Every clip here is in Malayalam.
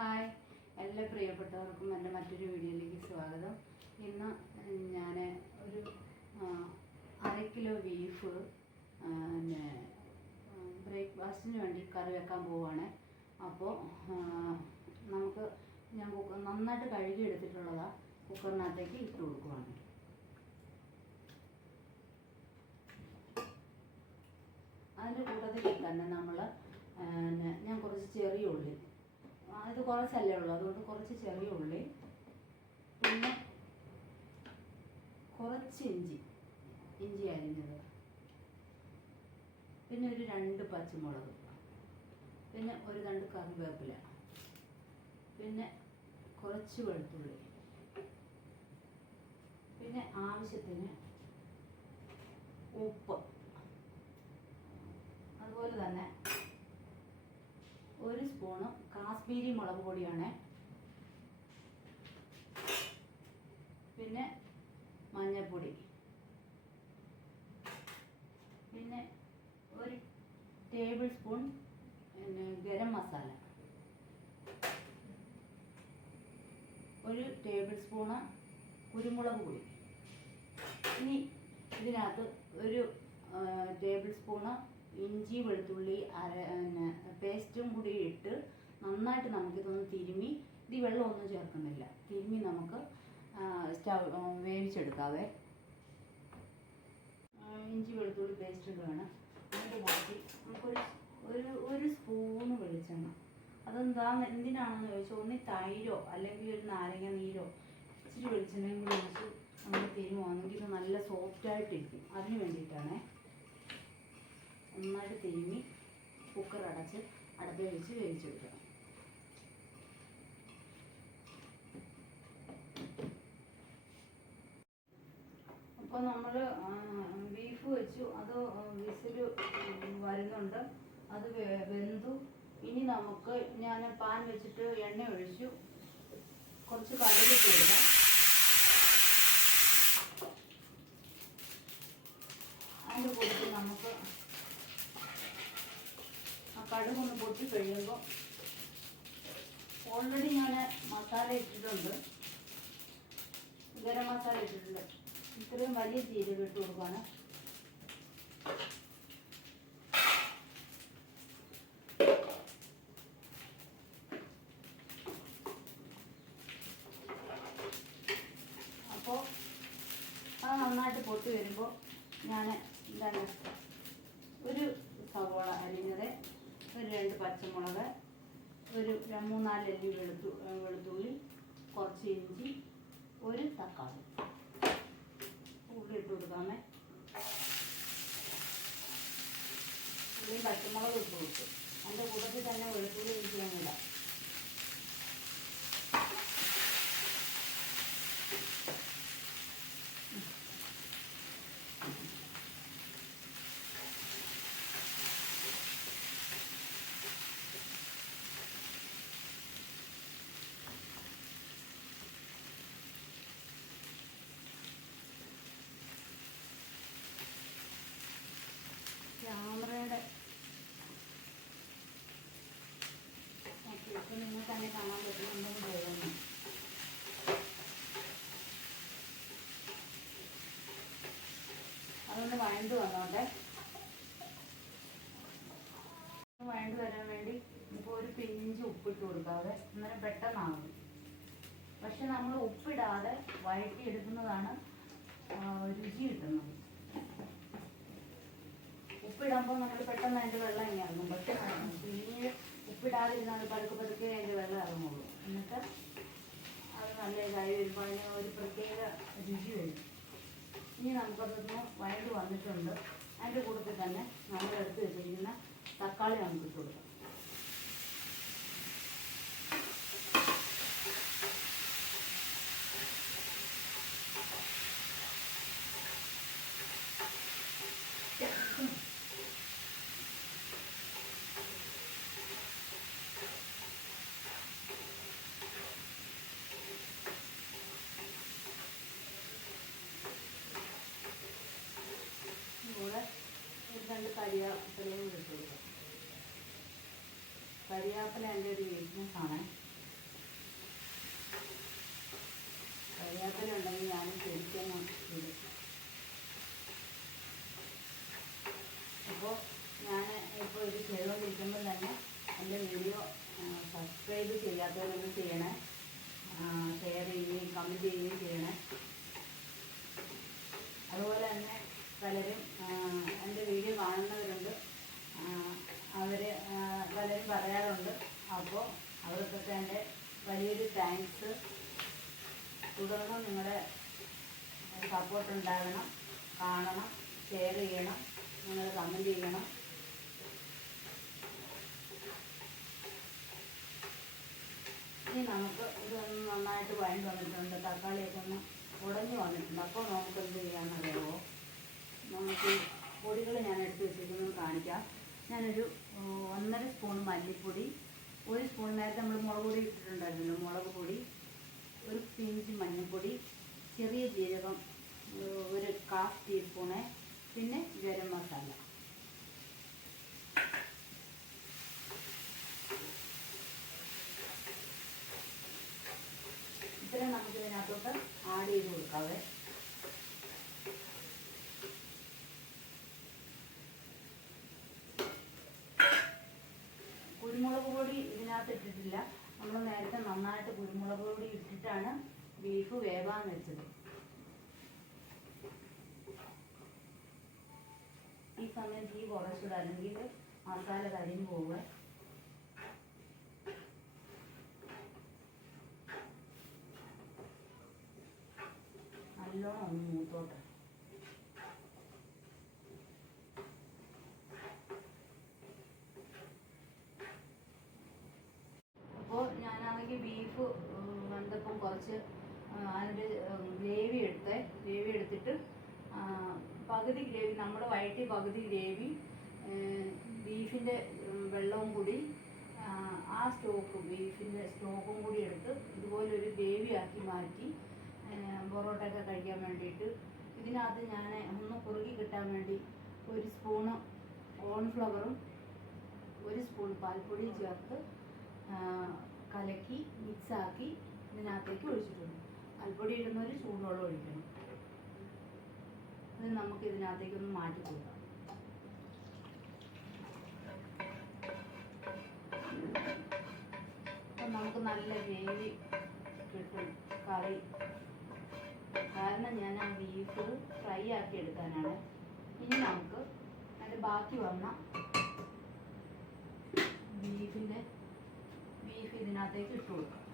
ഹായ്, എല്ലാ പ്രിയപ്പെട്ടവർക്കും എൻ്റെ മറ്റൊരു വീഡിയോയിലേക്ക് സ്വാഗതം. ഇന്ന് ഞാൻ ഒരു 1/2 കിലോ ബീഫ് പിന്നെ ബ്രേക്ക്ഫാസ്റ്റിന് വേണ്ടി കറി വെക്കാൻ പോവുകയാണ്. അപ്പോൾ ഞാൻ നന്നായിട്ട് കഴുകി എടുത്തിട്ടുള്ളതാണ്. കുക്കറിനകത്തേക്ക് ഇട്ട് കൊടുക്കുവാണ്. അതിൻ്റെ കൂട്ടത്തിൽ തന്നെ ഞാൻ കുറച്ച് ചെറിയ ഉള്ളി, ഇത് കുറച്ചല്ലേ ഉള്ളൂ, അതുകൊണ്ട് കുറച്ച് ചെറിയ ഉള്ളി, പിന്നെ കുറച്ച് ഇഞ്ചി അരിഞ്ഞത്, പിന്നെ ഒരു 2 പച്ചമുളക്, പിന്നെ ഒരു 2 കറിവേപ്പില, പിന്നെ കുറച്ച് വെളുത്തുള്ളി, പിന്നെ ആവശ്യത്തിന് ഉപ്പ്, അതുപോലെ തന്നെ 1 സ്പൂണ് കാശ്മീരി മുളക് പൊടിയാണ്, പിന്നെ മഞ്ഞൾപ്പൊടി, പിന്നെ 1 table spoon garam masala, 1 table spoon കുരുമുളക് പൊടി. ഇനി ഇതിനകത്ത് 1 ടേബിൾ സ്പൂണ് ഇഞ്ചി വെളുത്തുള്ളി പേസ്റ്റും കൂടി ഇട്ട് നന്നായിട്ട് നമുക്കിതൊന്ന് തിരുമ്മി, ഇത് വെള്ളമൊന്നും ചേർക്കുന്നില്ല, തിരുമ്മി നമുക്ക് വേവിച്ചെടുക്കാവേ. ഇഞ്ചി വെളുത്തുള്ളി പേസ്റ്റ് ഇടുകയാണ്. അതിൻ്റെ ബാക്കി നമുക്കൊരു സ്പൂണ് വെളിച്ചെണ്ണ. എന്തിനാണെന്ന് ചോദിച്ചാൽ, ഒന്ന് തൈരോ അല്ലെങ്കിൽ ഒരു നാരങ്ങ നീരോ ഇച്ചിരി വെളിച്ചെണ്ണയും കൂടി ഒഴിച്ച് നമ്മൾ തിരുമുവാണെങ്കിൽ ഇത് നല്ല സോഫ്റ്റായിട്ടിരിക്കും. അതിന് വേണ്ടിയിട്ടാണ്. നന്നായിട്ട് തിരുമ്മി കുക്കർ അടച്ച് അടുപ്പിൽ വെച്ച് വേവിച്ചെടുക്കണം. അപ്പോൾ നമ്മൾ ബീഫ് വെച്ചു, അത് വിസിൽ വരുന്നുണ്ട്, അത് വെന്തു. ഇനി ഞാൻ പാൻ വെച്ചിട്ട് എണ്ണ ഒഴിച്ചു, കുറച്ച് കടുക് ഇട്ട് കൊടുക്കാം. അതിൻ്റെ കൂട്ടത്തിൽ നമുക്ക് കടുകൊന്ന് പൊട്ടി കഴിയുമ്പോൾ, ഓൾറെഡി ഞാൻ മസാല ഇട്ടിട്ടുണ്ട്, ഗരം മസാല ഇട്ടിട്ടുണ്ട്. ഇത്രയും വലിയ ജീരകം ഇട്ട് കൊടുക്കുകയാണ്. അപ്പോൾ അത് നന്നായിട്ട് പൊട്ടി വരുമ്പോൾ ഞാൻ ഒരു സവോള അരിഞ്ഞത്, ഒരു 2 പച്ചമുളക്, ഒരു 3-4 അല്ലി വെളുത്തുള്ളി, കുറച്ച് ഇഞ്ചി, 1 തക്കാളി, ഉള്ളി ഇട്ട് കൊടുക്കാമേ. ഉള്ളിയും പച്ചമുളക് ഇട്ട് കൊടുത്തു. അതിൻ്റെ കൂട്ടത്തിൽ തന്നെ വെളുത്തുള്ളി ഇഞ്ചി ഇടാം. ക്യാമറയുടെ ഇപ്പോൾ നിങ്ങൾക്ക് തന്നെ കാണാൻ പറ്റുന്നുണ്ടെന്ന് തോന്നുന്നു. അതുകൊണ്ട് വഴണ്ട് വന്നോട്ടെ. വഴണ്ട് വരാൻ വേണ്ടി ഇപ്പോൾ ഒരു പിഞ്ച് ഉപ്പിട്ട് കൊടുക്കാതെ, അന്നേരം പെട്ടെന്നാകും. പക്ഷെ നമ്മൾ ഉപ്പിടാതെ വഴറ്റിയെടുക്കുന്നതാണ് രുചി കിട്ടുന്നത്. ഉപ്പിടുമ്പോൾ നമ്മൾ പെട്ടെന്ന് അതിൻ്റെ വെള്ളം ഇങ്ങനെ ഇറങ്ങും. പക്ഷെ പിന്നീട് ഉപ്പിടാതിരുന്നാൽ പതുക്കെ അതിൻ്റെ വെള്ളം ഇറങ്ങുള്ളൂ. എന്നിട്ട് അത് നല്ല ഇതായി വരുമ്പോൾ അതിന് ഒരു പ്രത്യേക രുചി വരും. ഇനി നമുക്കതൊന്ന് വഴണ്ട് വന്നിട്ടുണ്ട്. അതിൻ്റെ കൂട്ടത്തിൽ തന്നെ നമ്മൾ എടുത്ത് വെച്ചിരിക്കുന്ന തക്കാളി നമുക്ക് ഇട്ട് കൊടുക്കാം. കൂടെ 2 കരിയാപ്പിലയും ഇട്ട് കൊടുക്കാം. കരിയാപ്പില എൻ്റെ ഒരു വീക്ക്നെസ്സാണ്. താല്പര്യമുണ്ടെങ്കിൽ ഞാനും ശരിക്കും ചെയ്തു. അപ്പോൾ ഞാൻ ഇപ്പോൾ ഇത് ചെയ്തുകൊണ്ടിരിക്കുമ്പോൾ തന്നെ എൻ്റെ വീഡിയോ സബ്സ്ക്രൈബ് ചെയ്യാത്തവരൊന്ന് ചെയ്യണേ, ഷെയർ ചെയ്യുകയും കമൻറ്റ് ചെയ്യുകയും ചെയ്യണേ. അതുപോലെ തന്നെ പലരും എൻ്റെ വീഡിയോ കാണുന്നവരുണ്ട്, അവർ പലരും പറയാറുണ്ട്. അപ്പോൾ അവർക്കൊക്കെ എൻ്റെ വലിയൊരു താങ്ക്സ്. തുടർന്നും നിങ്ങളുടെ സപ്പോർട്ട് ഉണ്ടാകണം, കാണണം, ഷെയർ ചെയ്യണം, നിങ്ങൾ കമൻറ്റ് ചെയ്യണം. ഇനി നമുക്ക് ഇതൊന്ന് നന്നായിട്ട് വഴണ്ട് വന്നിട്ടുണ്ട്, തക്കാളിയൊക്കെ ഒന്ന് ഉടഞ്ഞു വന്നിട്ടുണ്ട്. അപ്പോൾ നമുക്ക് എന്ത് ചെയ്യാമെന്നറിയാമോ, നമുക്ക് പൊടികൾ ഞാൻ എടുത്ത് വെച്ചിരിക്കുന്നത് കാണിക്കാം. ഞാനൊരു 1.5 സ്പൂൺ മല്ലിപ്പൊടി, 1 സ്പൂൺ നേരത്തെ നമ്മൾ മുളക് പൊടി ഇട്ടിട്ടുണ്ടായിരുന്നല്ലോ, മുളക് പൊടി, ഒരു പിഞ്ച് മഞ്ഞൾപ്പൊടി, ചെറിയ ജീരകം 1/4 ടീസ്പൂണ്, പിന്നെ ഗരം മസാല. ഇത്രയും നമുക്ക് ഇതിനകത്തോട്ട് ആഡ് ചെയ്ത് കൊടുക്കാവേ. കുരുമുളക് പൊടി ഇതിനകത്ത് ഇട്ടിട്ടില്ല. നമ്മൾ നേരത്തെ നന്നായിട്ട് കുരുമുളക് പൊടി ഇട്ടിട്ടാണ് ബീഫ് വേവാൻ വെച്ചത്. ഈ സമയം തീ കുറച്ചിടുക, അല്ലെങ്കിൽ മസാല കരിഞ്ഞു പോവുക. നല്ലോണം ഒന്ന് മൂത്തോട്ടെ. അപ്പോൾ ഞാനാണെങ്കിൽ ബീഫ് വെന്തപ്പം കുറച്ച് അതിൻ്റെ ഗ്രേവി എടുത്തിട്ട് പകുതി ഗ്രേവി, നമ്മുടെ വയറ്റി പകുതി ഗ്രേവി, ബീഫിൻ്റെ വെള്ളവും കൂടി, ആ ബീഫിൻ്റെ സ്റ്റോക്കും കൂടി എടുത്ത് ഇതുപോലൊരു ഗ്രേവി ആക്കി മാറ്റി പൊറോട്ടയൊക്കെ കഴിക്കാൻ വേണ്ടിയിട്ട്. ഇതിനകത്ത് ഞാൻ ഒന്ന് കുറുകി കിട്ടാൻ വേണ്ടി 1 സ്പൂണ് കോൺഫ്ലവറും 1 സ്പൂൺ പാൽപ്പൊടിയും ചേർത്ത് കലക്കി മിക്സാക്കി ഇതിനകത്തേക്ക് ഒഴിച്ചിട്ടുണ്ട്. പാൽപ്പൊടി ഇടുന്നൊരു ചൂടുവെള്ളം ഒഴിക്കണം. അത് നമുക്ക് ഇതിനകത്തേക്കൊന്ന് മാറ്റി കൊടുക്കാം. അപ്പം നമുക്ക് നല്ല ഗ്രേവി കിട്ടും കറി. കാരണം ഞാൻ ആ ബീഫ് ഫ്രൈ ആക്കി എടുക്കാനാണ്. ഇനി നമുക്ക് അതിൻ്റെ ബാക്കി വന്ന ബീഫ് ഇതിനകത്തേക്ക് ഇട്ട് കൊടുക്കാം.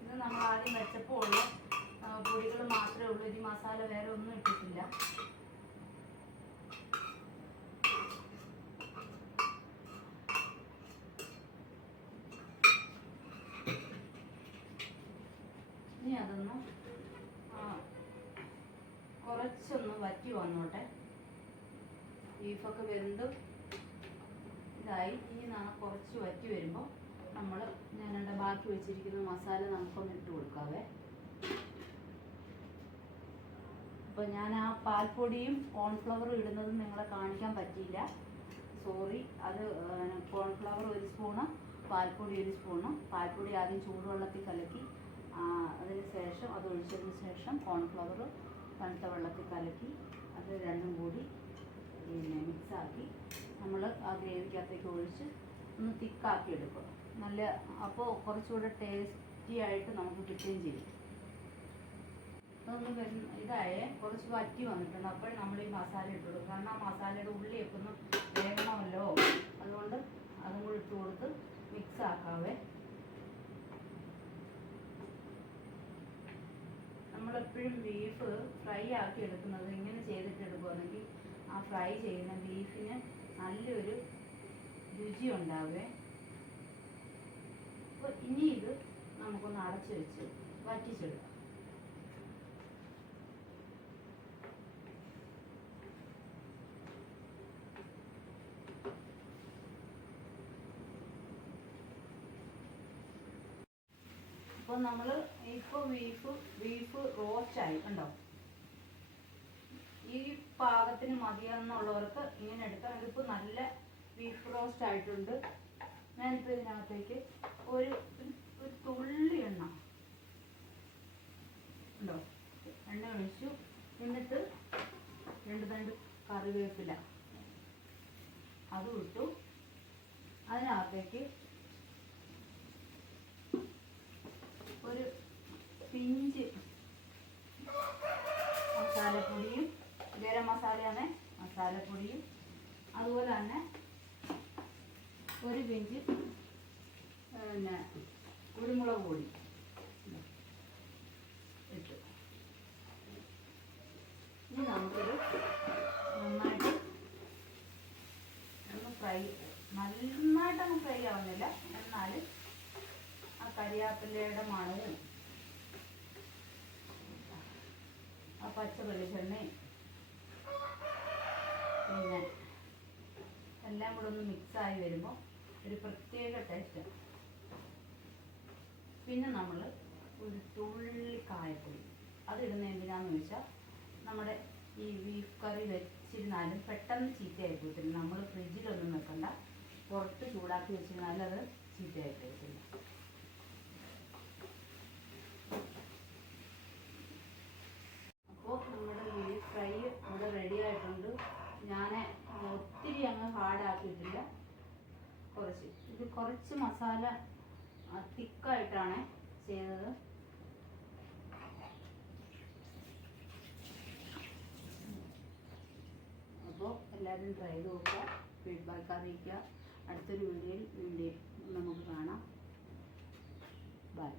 ഇത് നമ്മൾ ആദ്യം വെച്ചപ്പോൾ ഉള്ള പൊടികൾ മാത്രമേ ഉള്ളൂ, ഇത് മസാല വേറെ ഒന്നും ഇട്ടിട്ടില്ല. ഇനി അതൊന്ന് കുറച്ചൊന്ന് വറ്റി വന്നോട്ടെ. ബീഫൊക്കെ വെന്ത് ഇതായി. ഇനി കുറച്ച് വറ്റി വരുമ്പോൾ ഞാനെൻ്റെ ബാക്കി വെച്ചിരിക്കുന്ന മസാല നമുക്കൊന്ന് ഇട്ട് കൊടുക്കാവേ. അപ്പോൾ ഞാൻ ആ പാൽപ്പൊടിയും കോൺഫ്ലവറും ഇടുന്നത് നിങ്ങളെ കാണിക്കാൻ പറ്റിയില്ല, സോറി. അത് കോൺഫ്ലവർ 1 സ്പൂണ്, പാൽപ്പൊടി 1 സ്പൂണ്. പാൽപ്പൊടി ആദ്യം ചൂടുവെള്ളത്തിൽ കലക്കി, അതിന് ശേഷം അത് ഒഴിച്ചതിന് ശേഷം കോൺഫ്ലവർ തണുത്ത വെള്ളത്തിൽ കലക്കി അത് രണ്ടും കൂടി പിന്നെ മിക്സാക്കി നമ്മൾ ആ ഗ്രേവിക്കകത്തേക്ക് ഒഴിച്ച് ഒന്ന് തിക്കാക്കി എടുക്കുക. നല്ല, അപ്പോൾ കുറച്ചുകൂടെ ടേസ്റ്റി ആയിട്ട് നമുക്ക് കിട്ടുകയും ചെയ്യും. അതൊന്ന് ഇതായേ കുറച്ച് വറ്റി വന്നിട്ടുണ്ട്. അപ്പോൾ നമ്മൾ ഈ മസാല ഇട്ട് കൊടുക്കും. കാരണം ആ മസാലയുടെ ഉള്ളിയൊക്കെ ഒന്ന് വേകണമല്ലോ, അതുകൊണ്ട് അതും കൂടി ഇട്ട് കൊടുത്ത് മിക്സ് ആക്കാവേ. നമ്മളെപ്പോഴും ബീഫ് ഫ്രൈ ആക്കി എടുക്കുന്നത് ഇങ്ങനെ ചെയ്തിട്ട് എടുക്കുകയാണെങ്കിൽ ആ ഫ്രൈ ചെയ്യുന്ന ബീഫിന് നല്ലൊരു രുചി ഉണ്ടാവേ. അപ്പോൾ ഇനി ഇത് നമുക്കൊന്ന് അടച്ചു വെച്ച് വറ്റിച്ചെടുക്കാം. അപ്പോൾ നമ്മൾ ഇപ്പോൾ ബീഫ് റോസ്റ്റായി കണ്ടോ. ഈ പാകത്തിന് മതിയെന്നുള്ളവർക്ക് ഇങ്ങനെ എടുക്കാം. ഇതിപ്പോൾ നല്ല ബീഫ് റോസ്റ്റ് ആയിട്ടുണ്ട്. ഞാനിപ്പോൾ ഇതിനകത്തേക്ക് ഒരു തുള്ളി എണ്ണ ഉണ്ടോ, എണ്ണ ഒഴിച്ചു. എന്നിട്ട് രണ്ട് തണ്ട് കറിവേപ്പില അതും ഇട്ടു. അതിനകത്തേക്ക് ഒരു പിഞ്ച് മസാലപ്പൊടിയും, ഗരം മസാലയാണ്, മസാലപ്പൊടിയും അതുപോലെ തന്നെ ഒരു പിഞ്ച് പിന്നെ കുരുമുളക് പൊടി ഇട്ടു. ഇനി നമുക്കൊരു നന്നായിട്ട് ഒന്ന് ഫ്രൈ, നന്നായിട്ടൊന്നും ഫ്രൈ ആവുന്നില്ല, എന്നാൽ ആ കരിയാപ്പിലയുടെ മണവും ആ പച്ച വെളിച്ചെണ്ണയും പിന്നെ എല്ലാം കൂടെ ഒന്ന് മിക്സായി വരുമ്പോൾ ഒരു പ്രത്യേക ടേസ്റ്റാണ്. പിന്നെ നമ്മൾ ഒരു തുള്ളി കായപ്പൊടി അതിടുന്ന എന്തിനാന്ന് വെച്ചാൽ നമ്മുടെ ഈ ബീഫ് കറി വെച്ചിരുന്നാലും പെട്ടെന്ന് ചീത്തയായി പോകത്തില്ല. നമ്മൾ ഫ്രിഡ്ജിലൊന്നും വെക്കണ്ട, പുറത്ത് ചൂടാക്കി വെച്ചിരുന്നാലും അത് ചീത്തയായി പോകത്തില്ല. അപ്പോൾ നമ്മുടെ ബീഫ് ഫ്രൈ ഇവിടെ റെഡി ആയിട്ടുണ്ട്. ഞാൻ ഒത്തിരി അങ്ങ് ഹാർഡാക്കിയിട്ടില്ല, കുറച്ച് മസാല തിക്കായിട്ടാണ് ചെയ്തത്. അപ്പോൾ എല്ലാവരും ട്രൈ ചെയ്ത് നോക്കുക, ഫീഡ്ബാക്ക് അറിയിക്കുക. അടുത്തൊരു വീഡിയോയിൽ നമുക്ക് കാണാം. ബൈ.